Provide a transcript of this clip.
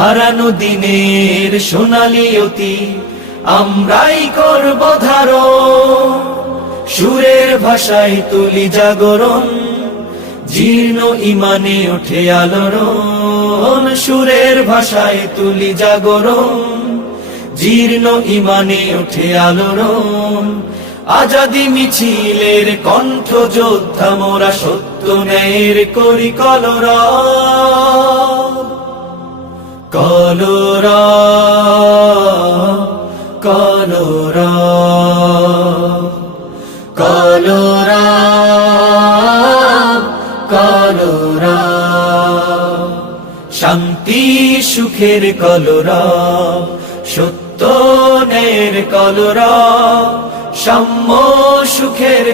হারানো দিনের সোনালি অতি আমরাই করব ধারণ, সুরের ভাষায় তুলি জাগরণ, জীর্ণ ইমানে ওঠে আলোড়ন। সুরের ভাষায় তুলি জাগরণ, জীর্ণ ইমানে ওঠে আলোড়ন। আজাদি মিছিলের কণ্ঠ যোদ্ধা মোরা, সত্য ন্যায়ের করি কলরব। কলরব কলরব কলরব কলরব, শান্তি সুখের কলরব, সত্য ন্যায়ের কলরব, সাম্য সুখের